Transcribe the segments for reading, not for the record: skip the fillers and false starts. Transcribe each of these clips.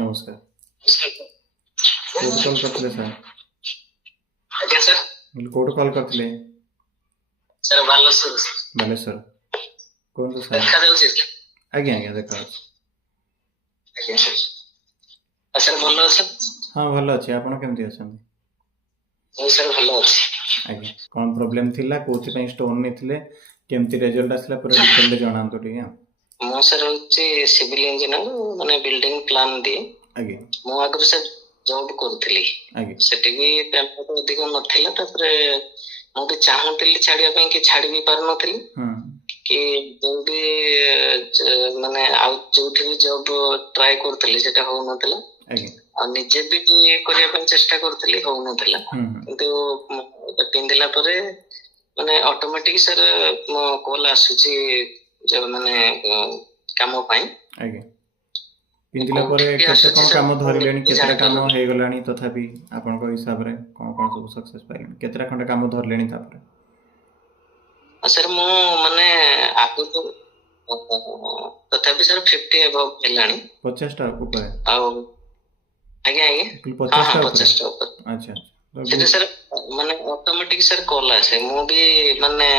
नमस्कार code call करथिले sir ଆଜ୍ଞା ସାର୍ कोड कॉल करथिले ସାର୍ ବାଲେଶ୍ୱର ବାଲେଶ୍ୱର कोन सर ଦେଖାଯାଉଛି आज्ञा आज्ञा देखा ଆଜ୍ଞା ସାର୍ ସାର୍ ଭଲ ଅଛନ୍ତି? हाँ भल अच्छे आपण केमती अछंती? ମୁଁ ସାର୍ ଭଲ ଅଛି। आज्ञा कोन प्रॉब्लम थिला कोथि पई स्टोन नेथिले केमती रिजल्ट आसला पूरा डिटेल जणांतो ठीक है। ମୁଁ ସାର୍ ହଉଛି ସିଭିଲ ଇଞ୍ଜିନିୟର ମାନେ ବିଲ୍ଡିଂ ପ୍ଲାନ୍ ଦିଏ। आज्ञा ମୁଁ ଆଗରୁ ସାର୍ ଜବ୍ କରୁଥିଲି ସେଠି ବି ପେମେଣ୍ଟ ଅଧିକ ନଥିଲା ତାପରେ ମୁଁ ବି ଚାହୁଁଥିଲି ଛାଡ଼ିବା ପାଇଁ କି ଛାଡ଼ି ବି ପାରୁନଥିଲି କି ଯୋଉଠି ମାନେ ଆଉ ଯୋଉଠି ବି ଜବ୍ ଟ୍ରାଏ କରୁଥିଲି ସେଟା ହଉନଥିଲା ଆଉ ନିଜେ ବି କରିବା ପାଇଁ ଚେଷ୍ଟା କରୁଥିଲି ହଉନଥିଲା କିନ୍ତୁ ପିନ୍ଧିଲା ପରେ ମାନେ ଅଟୋମେଟିକ ସାର୍ ମୋ କଲ୍ ଆସୁଛି ମାନେ କାମ ପାଇଁ पिंदिला परे केते कोन काम धरिलेनी केतेरा काम हे गलानी तथापि आपनको हिसाब रे कोन कोन सब सक्सेस पाइलेनी केतेरा खंडा काम धरलेनी तापर सर मु माने आगु तो तथापि सर 50 अबव हेलानी 50 टा ऊपर आउ आगे आगे 50 टा ऊपर अच्छा सेटा सर माने ऑटोमेटिक सर कॉल आसे मु भी माने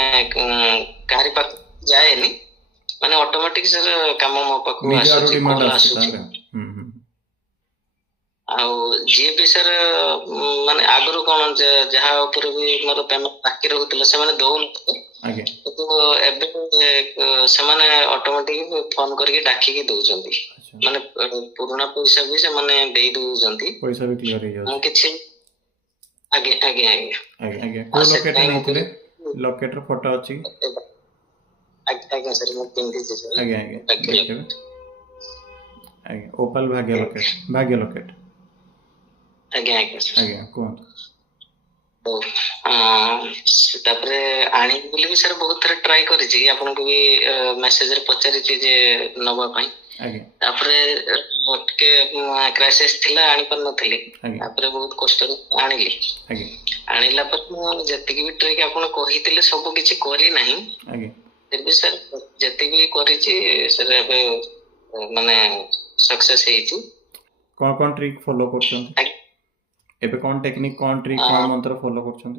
कारी पाक जाएनी माने ऑटोमेटिक सर काम मो पाक आसे कॉल आसे आउ जे भी सर माने आगरो कोन जहा ऊपर भी मोर पेमेंट बाकी रहउतला से माने दोन आगे तो एबे से माने ऑटोमेटिक फोन करके डाकी के दउचंती माने पुराना पैसा भी से माने दे दउचंती पैसा भी क्लियर हे जाउ किछि आगे आगे आगे आगे आगे को लोकेट नैथिले लोकेटर फोटो अछि आगे सर मैं पिंदी छी सर आगे आगे देखबे आगे ओपल भाग्य लोकेट आगे आगे आगे कोन तो तापरे आनी बोली भी सर बहुत थर ट्राई करी छी आपन को भी मैसेज रे पचारि छी जे नबा पई आगे तापरे के क्राइसिस थिला आनी पर नथली तापरे बहुत कष्ट आनिली आगे आनिला पर जति की भी ट्राई के आपन कहितिले सब किछि करी नाही आगे फिर भी सर जति भी करी छी सर एबे माने सक्सेस हे छी कोन ट्रिक फॉलो करछन एबे कोन टेक्निक कोन ट्रिक कोन मंत्र फॉलो करछन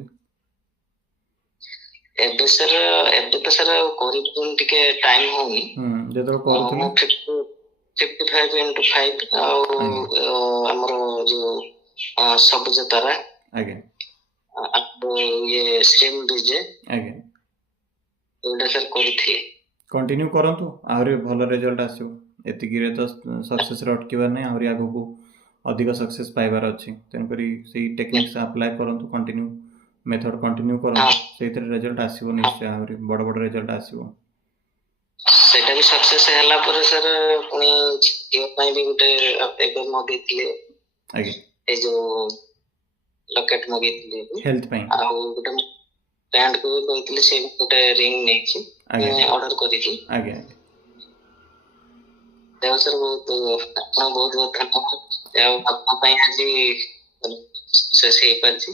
एबे तो सर कोरी टिके टाइम होनी जेतो करथले 55 into 5 हमरो जो सबुज तारा आगे अब ये स्ट्रीम बीजे आगे ओडा सर करथि कंटिन्यू करंतु आहुरी भलो रिजल्ट आसियो एतिकी रे तो सक्सेस रे अटकीबार नै आहुरी आगो को अधिक सक्सेस पाइबार अछि तेन करी सेही टेक्निक्स अप्लाई करंतु कंटिन्यू मेथड कंटिन्यू करंतु सेही रिजल्ट आसीबो निश्चय आहुरी बड़ बड़ रिजल्ट आसीबो सेटा भी सक्सेस हैला पर सर पुनी यो पई भी गुटे एबे मगेतिले आगे ए जो लॉकेट मगेतिले हेल्थ पई आ गुटे ब्रांड को कहतिले से गुटे रिंग नै छी ऑर्डर करि छी आगे देव सर बहुत बहुत धन्यवाद आपन पई आज से सही पर छी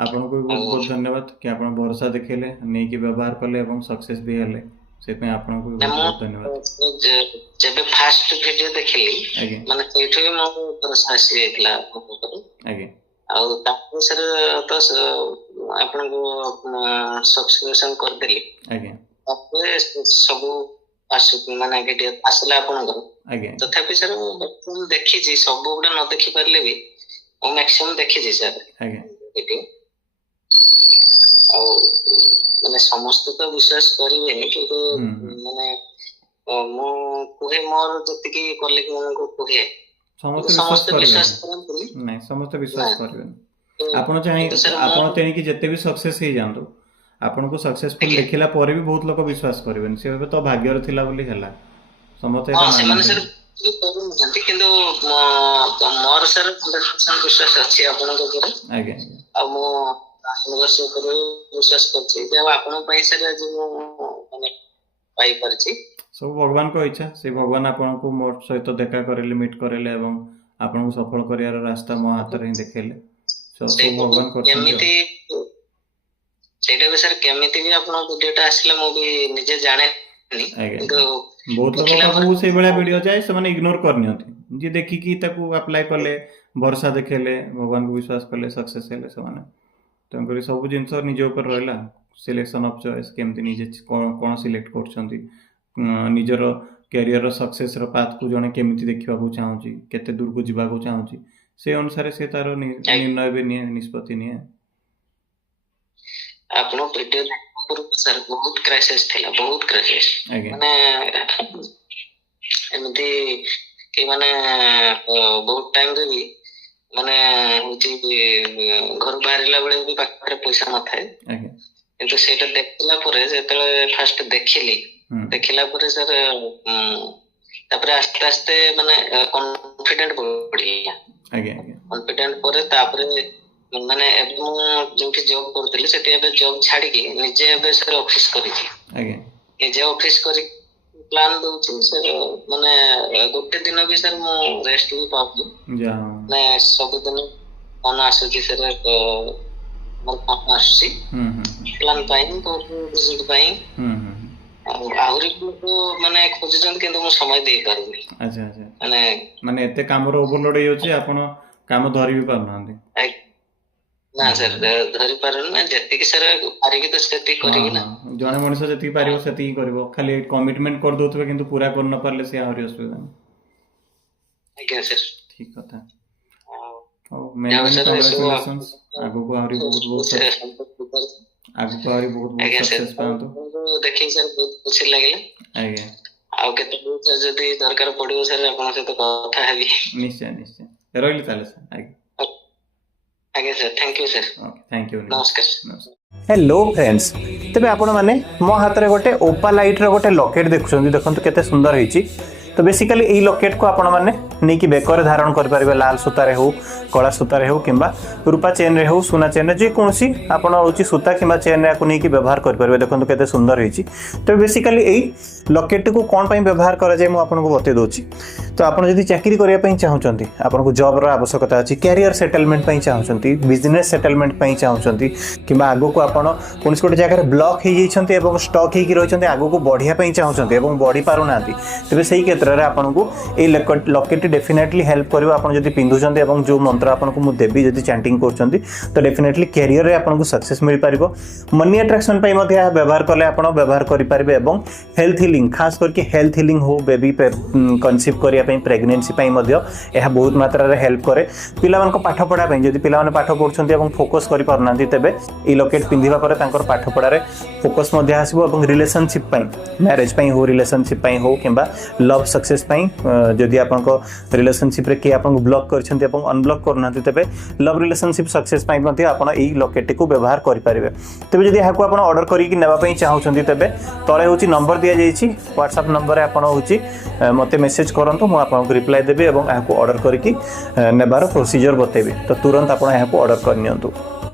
आपन को बहुत बहुत धन्यवाद कि आपन भरोसा देखेले नै कि व्यवहार करले एवं सक्सेस भी हले से पे आपन को बहुत धन्यवाद जब फर्स्ट वीडियो देखली माने सेठो भी मो भरोसा आसी जायतला आगे आ तापर सर तो आपन को सब्सक्रिप्शन कर देली आगे तापर सब आसु माने वीडियो आसला आपन को आगे तथापि सर मैं देखि छी सब गुडा न देखि परले भी मैं मैक्सिमम देखि छी सर आगे वीडियो और माने समस्त तो विश्वास करिवेनी किंतु माने मो कोहे मोर जति की कलीग मन को कोहे समस्त विश्वास करन नहीं समस्त विश्वास करबेन आपण चाहि आपण तेनी की जते भी सक्सेस हे जानतो आपण को सक्सेसफुल देखिला पर भी बहुत लोग विश्वास करबेन से तो भाग्यर थिला बोली हला समस्त एटा से माने सर करू नथि किंतु मोर सर 100% विश्वास अछि आपण को ऊपर आगे आ मो यूनिवर्सिटी ऊपर विश्वास करछि जे आपण पई सर जे माने पाई परछि सब भगवान को इच्छा से भगवान आपण को मोर सहित देखा करेले मीट करेले एवं आपण को सफल करियार रास्ता मो हाथ रे देखेले सब भगवान करछन केमिति सेटा भी सर केमिति भी आपण वीडियोटा आसले मो भी निजे जाने नहीं तो बहुत लोग पाखु से बेला वीडियो जाए से माने इग्नोर करनियंती जे देखिकी ताकू अप्लाई कले भरोसा देखेले भगवान को विश्वास कले सक्सेस हेले से माने तेणुकरी सब जिनस निज ऊपर रहा सिलेक्शन ऑफ चॉइस केमती निजे कौन सिलेक्ट करछंती निजर कैरियर सक्सेस पाथ को जने केमिति देखिबा को चाहूची केते दूर को जीवा को चाहूची से अनुसार से तार निर्णय भी निष्पत्ति निये आपनो वीडियो सर बहुत क्राइसिस थिला बहुत क्राइसिस माने एमती कि माने बहुत टाइम रे भी माने होची घर बाहरला बेले भी पाखरे पैसा न थाए किंतु सेटा देखला परे जेतले फर्स्ट देखिला परे सर तापरे आस्ते आस्ते माने कॉन्फिडेंट बढ़िया कॉन्फिडेंट परे तापरे माने एबो जोठी जॉब करतले सेठी एबे जॉब छाडी के निजे एबे सर ऑफिस करी छी निजे ऑफिस करी प्लान दउ छी सर माने गोटे दिन भी सर मो रेस्ट भी पाबी माने सब दिन कोन आसे छी सर मोर काम आसी प्लान पाइन तो विजिट पाइन आहुरी को माने खोजजन किंतु मो समय दे पारुनी अच्छा अच्छा माने एते काम रो ओवरलोड होय अछि आपण काम धरि भी पारनांती ना सर धरि पारन ना जति कि सर पारि कि तो सेति करिवि ना जने मनुष्य जति पारिबो सेति करबो खाली कमिटमेंट कर दोथबे किंतु पूरा कर न पारले से आहुरी असुविधा आज्ञा सर ठीक कथा ओ मेन कांग्रेचुलेशंस आगो को आहुरी बहुत आगो को आहुरी बहुत सक्सेस पांतो देखि सर बहुत खुशी लागले आज्ञा आउ केते जदी दरकार पडियो सर आपन से तो कथा हेबी निश्चय निश्चय रहिली ताले सर आज्ञा आगे sir thank you sir thank you नमस्कार हेलो फ्रेंड्स तेबे आपण माने मो हाथ रे गोटे ओपालाइट रो गोटे लॉकेट देखुछन देखंतु केते सुंदर होईची तो बेसिकली एई लॉकेट को आपण माने नै कि बेकर धारण कर परिबे लाल सूता रे हो कला सूता रे हो किंबा रूपा चेन रे हो सोना चेन रे जे कोनसी आपण होची सूता किंबा चेन रे को नै कि व्यवहार कर परिबे देखंतु केते सुंदर होईची तो बेसिकली एई लॉकेट को कोन पई व्यवहार करा जाय मु आपण को बते दोची तो आपण जदी चाकरी करिया पई चाहउचंती आपण को जॉब रो आवश्यकता अछि कैरियर सेटलमेंट पई चाहउचंती बिजनेस सेटलमेंट पई चाहउचंती किंबा आगो को आपण कोनस कोटे जगह रे ब्लॉक हे जइछंती एवं स्टॉक हे कि रहिछंती आगो को बढ़िया पई चाहउचंती एवं बढ़ी पारु नांती तबे सेही क्षेत्र रे आपण को ए लॉकेट डेफिनेटली हेल्प करिवो आपण जदी पिंधुचंती एवं जो मंत्र आपण को मु देबी जदी चैंटिंग करचंती तो डेफिनेटली कैरियर रे आपण को सक्सेस मिल पारिबो मनी अट्रैक्शन पई मध्ये व्यवहार करले आपण व्यवहार करि पारिबे एवं हेल्थ हीलिंग खास करके हेल्थ हीलिंग हो बेबी कंसीव करिया पई प्रेगनेंसी पई मध्ये एहा बहुत मात्रा रे हेल्प करे पिला मन को पाठ पढा पई जदी पिला मन पाठ पढछंती एवं फोकस करि पारनांती तबे ई लॉकेट पिंधिबा परे तांकर पाठ पढा रे फोकस मध्ये आसीबो एवं रिलेशनशिप पई मैरिज पई हो रिलेशनशिप पई हो किंबा लव सक्सेस पई जदी आपन को रिलेशनशिप रे के आपन को ब्लॉक करछंती एवं अनब्लॉक करनांती तबे लव रिलेशनशिप सक्सेस पई मध्ये आपन ई लॉकेट को व्यवहार करि परिबे तबे जदी हाको आपन ऑर्डर करी कि नेबा पई चाहउछंती तबे तळे होची नंबर दिया जाईची WhatsApp नंबर रे आपन होची मते मेसेज करंतो मु आपन को रिप्लाई देबे एवं हाको ऑर्डर करी कि नेबार प्रोसीजर बतेबे तो तुरंत आपन हाको ऑर्डर करनियंतु।